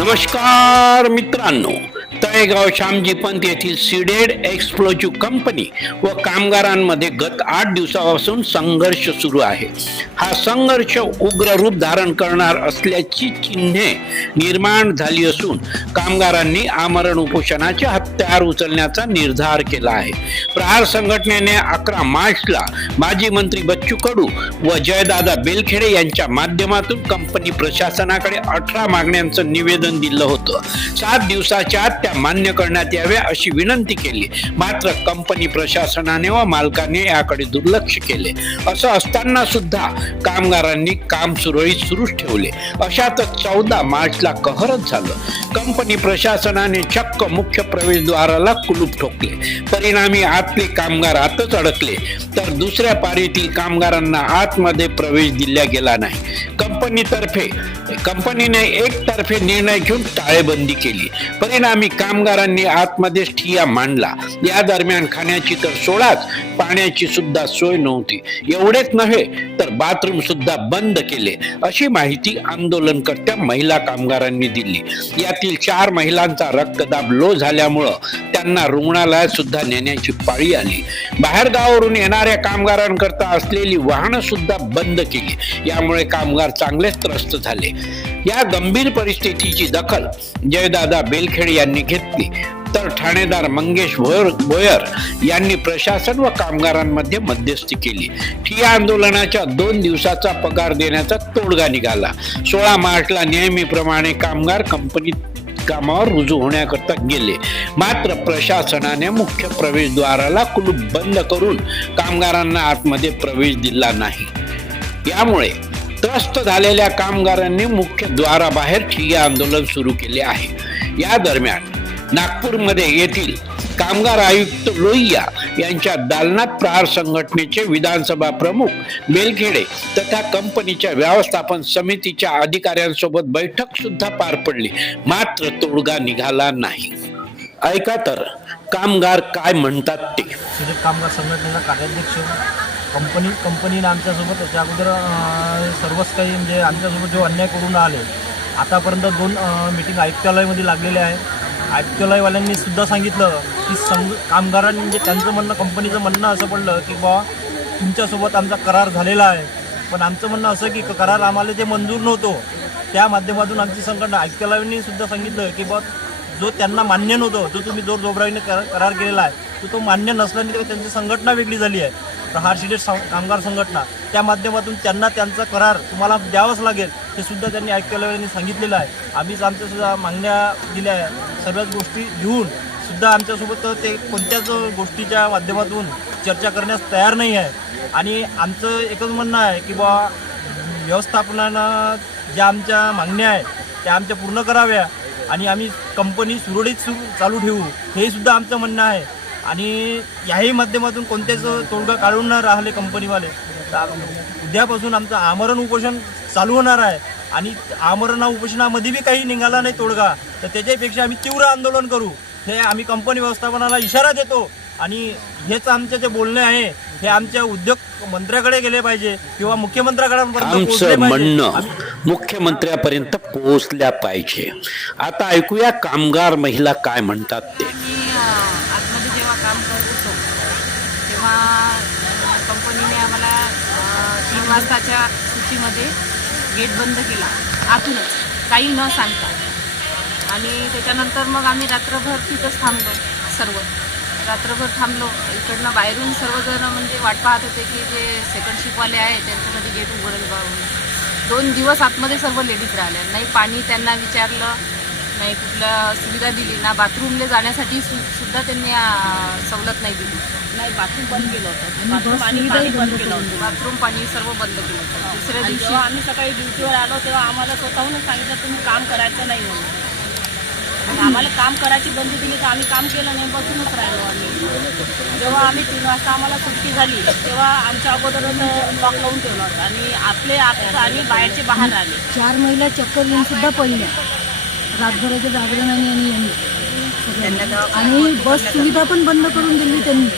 नमस्कार मित्रांनो, तळेगाव श्यामजी पंत येथील सीडेड एक्सप्लोजिव्ह कंपनी व कामगारांमध्ये गत 8 दिवसापासून संघर्ष सुरू आहे. हा संघर्ष उग्र रूप धारण करणार असल्याची चिन्हे निर्माण झाली असून कामगारांनी आमरण उपोषणाचे हत्यार उचलण्याचा निर्धार केला आहे. प्रहार संघटनेने 11 मार्चला माजी मंत्री बच्चू कडू व जयदादा बेलखेडे यांच्या माध्यमातून कंपनी प्रशासनाकडे 18 मागण्यांचं निवेदन दिलं होतं. 7 दिवसाच्या आत त्या मान्य करण्यात याव्या अशी विनंती केली. मात्र कंपनी प्रशासनाने व मालकाने याकडे दुर्लक्ष केले. असं असताना सुद्धा कामगारांनी काम सुरळीत सुरूच ठेवले. अशातच 14 मार्चला कहरच झालं. कंपनी प्रशासनाने चक्क मुख्य प्रवेशद्वाराला कुलूप ठोकले. परिणामी आतले कामगार आतच अडकले तर दुसऱ्या पारीतील कामगारांना आतमध्ये प्रवेश दिला गेला नाही. कंपनीने एकतर्फे निर्णय घेऊन टाळेबंदी केली. परिणामी कामगारांनी आतमध्ये ठिय्या मांडला. या दरम्यान खाण्याची तर सोडाच, पाण्याची सुद्धा सोय नव्हती. एवढेच नव्हे तर बाथरूम सुद्धा बंद केले अशी माहिती आंदोलनकर्त्या महिला कामगारांनी दिली. यातील 4 महिलांचा रक्तदाब लो झाल्यामुळं त्यांना रुग्णालयात सुद्धा नेण्याची पाळी आली. बाहेर गावावरून येणाऱ्या कामगारांकरता असलेली वाहनं सुद्धा बंद केली. यामुळे कामगार चांगलेच त्रस्त झाले. या गंभीर परिस्थितीची दखल जयदादा बेलखेडे यांनी घेतली तर ठाणेदार मंगेश भोयर यांनी प्रशासन व कामगारांमध्ये मध्यस्थी केली. ठिय्या आंदोलनाच्या 2 दिवसाचा पगार देण्याचा तोडगा निघाला. 16 मार्चला नेहमीप्रमाणे कामगार कंपनीत कामावर रुजू होण्याकरता गेले. मात्र प्रशासनाने मुख्य प्रवेशद्वाराला कुलूप बंद करून कामगारांना आतमध्ये प्रवेश दिला नाही. यामुळे त्रस्त झालेल्या कामगारांनी मुख्य द्वाराबाहेर ठिय्या आंदोलन सुरू केले आहे. या दरम्यान नागपूरमध्ये येथील कामगार आयुक्त लोहिया यांच्या दालनात प्रहार संघटनेचे विधानसभा प्रमुख बेलखेडे तथा कंपनीच्या व्यवस्थापन समितीच्या अधिकाऱ्यांसोबत बैठक सुद्धा पार पडली. मात्र तोडगा निघाला नाही. ऐका तर कामगार काय म्हणतात ते. कामगार संघटनेचा कार्याध्यक्ष कंपनीने आमच्यासोबत त्याच्या अगोदर सर्वच काही म्हणजे आमच्यासोबत जो अन्याय करून आले. आतापर्यंत 2 मीटिंग आयुक्तालयामध्ये लागलेले आहे. आयुक्तालयवाल्यांनी सुद्धा सांगितलं की कामगारांनी म्हणजे त्यांचं म्हणणं, कंपनीचं म्हणणं असं पडलं की बाबा तुमच्यासोबत आमचा करार झालेला आहे. पण आमचं म्हणणं असं की करार आम्हाला जे मंजूर नव्हतो त्या माध्यमातून आमची संघटना आयुक्तालयाने सुद्धा सांगितलं की बाबा जो त्यांना मान्य नव्हतं, जो तुम्ही जोरजोबराईने करार केलेला आहे तो मान्य नसल्याने त्यांची संघटना वेगळी झाली आहे. प्रहार सीडेड कामगार संघटना त्या माध्यमातून त्यांना त्यांचा करार तुम्हाला द्यावाच लागेल हे सुद्धा त्यांनी आयुक्तालयाने सांगितलेलं आहे. आम्हीच आमच्या सुद्धा मागण्या दिल्या आहे. सर्वच गोष्टी घेऊन सुद्धा आमच्यासोबत ते कोणत्याच गोष्टीच्या माध्यमातून चर्चा करण्यास तयार नाही आहे. आणि आमचं एकच म्हणणं आहे की बा व्यवस्थापनानं ज्या आमच्या मागण्या आहेत त्या आमच्या पूर्ण कराव्या आणि आम्ही कंपनी सुरळीत चालू ठेवू हे सुद्धा आमचं म्हणणं आहे. आणि याही माध्यमातून कोणत्याच तोडगा काढून न राहिले कंपनीवाले. उद्यापासून आमचं आमरण उपोषण चालू होणार आहे. आणि आमरण उपोषणामध्ये बी काही निघाला नाही तोडगा तर त्याच्यापेक्षा आम्ही तीव्र आंदोलन करू हे आम्ही कंपनी व्यवस्थापनाला इशारा देतो. आणि हेच आमचं जे बोलणे आहे हे आमच्या उद्योग मंत्र्याकडे गेले पाहिजे किंवा मुख्यमंत्र्याकडे म्हणणं मुख्यमंत्र्यापर्यंत पोहोचल्या पाहिजे. आता ऐकूया कामगार महिला काय म्हणतात ते. आतमध्ये जेव्हा काम करत होतो तेव्हा कंपनीने आम्हाला 3 वाजताच्या सूचीमध्ये गेट बंद केला आतूनच, काही न सांगता. आणि त्याच्यानंतर मग आम्ही रात्रभर तिथंच थांबलो. रात्रभर थांबलो. इकडनं बाहेरून सर्वजण म्हणजे वाट पाहत होते की जे सेकंड शिपवाले आहे त्यांच्यामध्ये गेट उघडेल बा. 2 दिवस आतमध्ये सर्व लेडीज राहिल्या. नाही पाणी त्यांना विचारलं, नाही कुठल्या सुविधा दिली ना. बाथरूमला जाण्यासाठी सुद्धा त्यांनी सवलत नाही दिली. नाही, बाथरूम बंद केलं होतं. बाथरूम आणि पाणी बंद केलं होतं. बाथरूम पाणी सर्व बंद केलं होतं. दुसऱ्या दिवशी जेव्हा आम्ही सकाळी ड्युटीवर आलो तेव्हा आम्हाला स्वतःहूनच सांगितलं तुम्ही काम करायचं नाही म्हणून. आम्हाला काम करायची बंदी दिली तर आम्ही काम केलं नाही, बसूनच राहिलो आम्ही. जेव्हा आम्ही 3 वाजता आम्हाला सुट्टी झाली तेव्हा आमच्या अगोदरच लॉक लावून ठेवलं होतं आणि आपले आत आणि बाहेरचे बाहेर आले. 4 महिला चक्कर येऊन सुद्धा पडल्या रातभराच्या जागरणाने आणि बस सुविधा पण बंद करून दिली त्यांनी.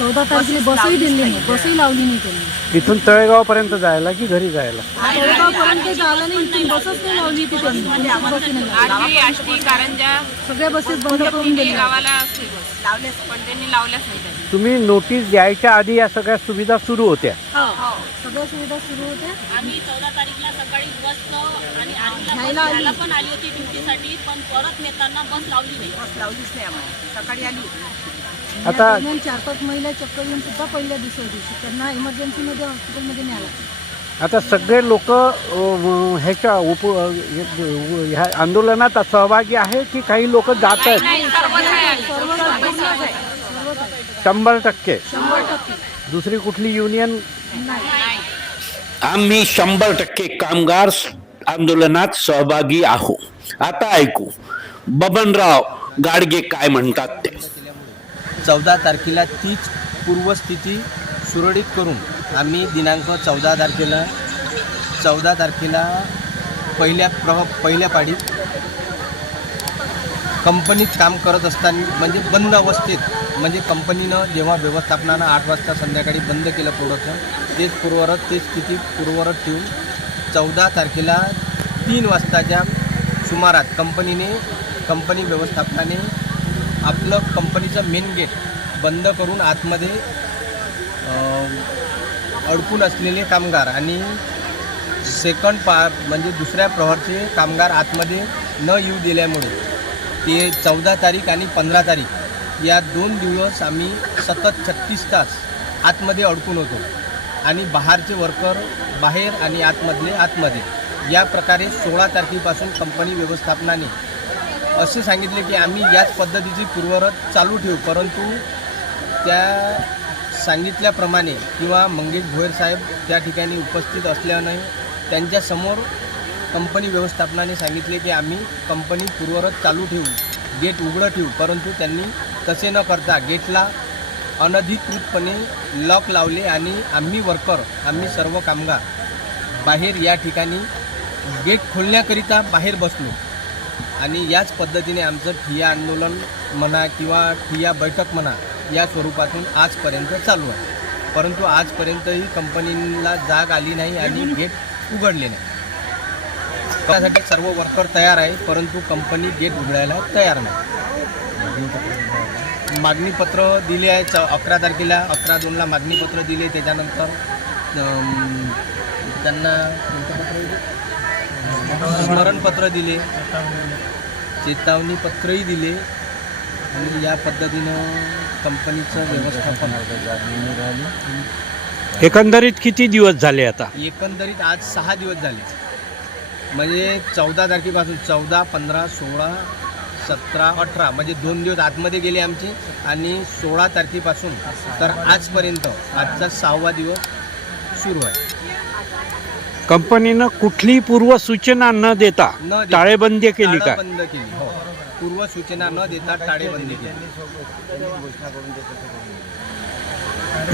14 तारखेला बसही दिली नाही, बसही लावली नाही त्यांनी. इथून तळेगाव पर्यंत जायला की घरी जायला? तळेगावपर्यंत जायला नाही, इथून बसच नाही लावली ती त्यांनी. बसही नाही लावली. आरटी आष्टी कारंजा सगळ्या बसेस बंद करून प्रत्येक गेल्या. गावाला असते बस लावल्याच, पण त्यांनी लावल्याच नाही त्यांनी. तुम्ही नोटीस द्यायच्या आधी या सगळ्या सुविधा सुरू होत्या. हो. सगळ्या सुविधा सुरू होत्या. आम्ही 14 तारीखला सकाळी बस आणि घ्यायला आली. आरीला पण आली होती ड्युटीसाठी, पण परत नेताना बस लावली नाही. बस लावलीच नाही आम्हाला. सकाळी आली आता 4-5 महिला चक्कर येऊन सुद्धा पहिल्या दुसऱ्या दिवशी त्यांना इमर्जन्सीमध्ये हॉस्पिटलमध्ये न्यायला. आता सगळे लोक ह्याच्या ह्या आंदोलनात सहभागी आहे की काही लोक जात आहेत? सर्वच 100%. 100%. दुसरी कुठली युनियन? आम्ही 100% कामगार आंदोलनात सहभागी आहोत. आता ऐकू बबनराव गाडगे काय म्हणतात ते. 14 तारखेला तीच पूर्वस्थिती सुरळीत करून आम्ही दिनांक 14 तारखेला पहिल्या पाडीत कंपनीत काम करत असताना म्हणजे बंद अवस्थेत, म्हणजे कंपनीनं जेव्हा व्यवस्थापनानं 8 वाजता संध्याकाळी बंद केलं प्रोडक्शन, तेच स्थिती पूर्ववत ठेवून 14 तारखेला 3 वाजताच्या सुमारात कंपनी व्यवस्थापनाने आपलं कंपनीचं मेन गेट बंद करून आतमध्ये अडकून असलेले कामगार आणि म्हणजे दुसऱ्या प्रहरचे कामगार आतमध्ये न येऊ दिल्यामुळे ते 14 तारीख आणि 15 तारीख या 2 दिवस आम्ही सतत 36 तास आतमध्ये अडकून होतो आणि बाहेरचे वर्कर बाहेर आणि आतमध्ये या प्रकारे 16 तारखेपासून कंपनी व्यवस्थापनाने असे सांगितले की आम्ही याच पद्धतीची पूर्ववत चालू ठेवू, परंतु त्या सांगितल्याप्रमाणे किंवा मंगेश भोयर साहेब त्या ठिकाणी उपस्थित असल्याने त्यांच्यासमोर कंपनी व्यवस्थापनाने सांगितले की आम्ही कंपनी पूर्ववत चालू ठेवू, गेट उघडं ठेवू, परंतु त्यांनी तसे न करता गेटला अनधिकृतपणे लॉक लावले आणि आम्ही सर्व कामगार बाहेर या ठिकाणी गेट खोलण्याकरिता बाहेर बसलो आणि याच पद्धतीने आमचं ठिय्या आंदोलन म्हणा किंवा ठिय्या बैठक म्हणा या स्वरूपातून आजपर्यंत चालू आहे, परंतु आजपर्यंतही कंपनीला जाग आली नाही आणि गेट उघडले नाही. त्यासाठी सर्व वर्कर तयार आहे, परंतु कंपनी गेट उघडायला तयार नाही. मागणीपत्र दिले आहे 11 तारखेला 11/2ला मागणीपत्र दिले, त्याच्यानंतर त्यांना स्मरणपत्र दिले, चेतावणीपत्रही दिले आणि या पद्धतीनं कंपनीचं व्यवस्थापन एकंदरीत किती दिवस झाले आता? एकंदरीत आज 6 दिवस झाले, म्हणजे 14 तारखेपासून 14, 15, 16, 17, 18 म्हणजे 2 दिवस आतमध्ये गेले आमचे आणि 16 तारखेपासून तर आजपर्यंत आजचा 6वा दिवस सुरू आहे. कंपनीनं कुठली पूर्व सूचना न देता टाळेबंदी केली का? बंद केली, हो, पूर्व सूचना न देता टाळेबंदी केली.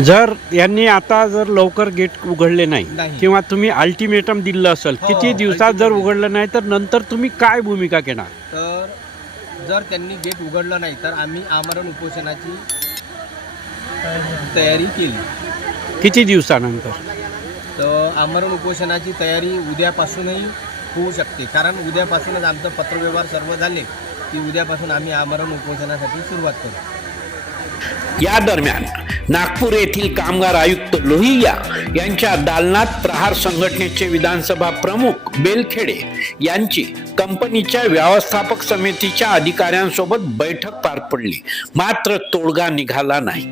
जर यांनी आता जर लवकर गेट उघडले नाही नाही. किंवा तुम्ही अल्टिमेटम दिलं असेल हो, किती दिवसात जर उघडलं नाही तर नंतर तुम्ही काय भूमिका घेणार? तर जर त्यांनी गेट उघडलं नाही तर आम्ही आमरण उपोषणाची तयारी केली. किती दिवसानंतर? तर आमरण उपोषणाची तयारी उद्यापासूनही होऊ शकते, कारण उद्यापासूनच आमचं पत्रव्यवहार सर्व झाले की उद्यापासून आम्ही आमरण उपोषणासाठी सुरुवात करू. या दरम्यान नागपूर येथील कामगार आयुक्त लोहिया यांच्या दालनात प्रहार संघटनेचे विधानसभा प्रमुख बेलखेडे यांची कंपनीच्या व्यवस्थापक समितीच्या अधिकाऱ्यांसोबत बैठक पार पडली, मात्र तोडगा निघाला नाही.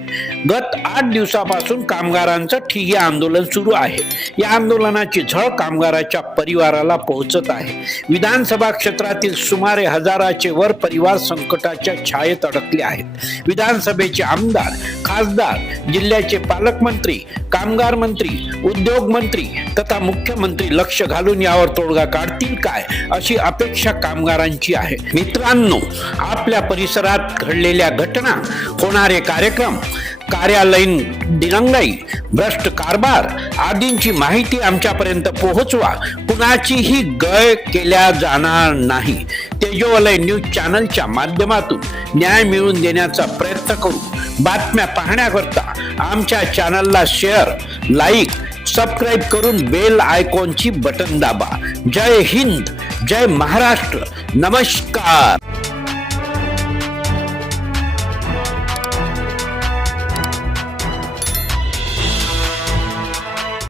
गत 8 दिवसापासून कामगारांचं ठिय्या आंदोलन सुरू आहे. या आंदोलनाची झळ कामगाराच्या परिवाराला पोहोचत आहे. विधानसभा क्षेत्रातील सुमारे 1000चे वर परिवार संकटाच्या छायेत अडकले आहेत. विधानसभेचे आमदार, खासदार, जिल्ह्याचे पालकमंत्री, कामगार मंत्री, उद्योग मंत्री तथा मुख्यमंत्री लक्ष घालून यावर तोडगा काढतील काय, अशी अपेक्षा कामगारांची आहे. मित्रांनो, आपल्या परिसरात घडलेल्या घटना, होणारे कार्यक्रम, कार्यालयीन दिरंगाई, भ्रष्ट कारभार आदींची माहिती आमच्यापर्यंत पोहोचवा. कुणाचीही गय केल्या जाणार नाही. तेजोवलय न्यूज चॅनलच्या माध्यमातून न्याय मिळवून देण्याचा प्रयत्न करू. बातम्या पाहण्याकरता आमच्या चॅनलला शेअर, लाईक, सबस्क्राईब करून बेल आयकॉनची बटन दाबा. जय हिंद, जय महाराष्ट्र, नमस्कार.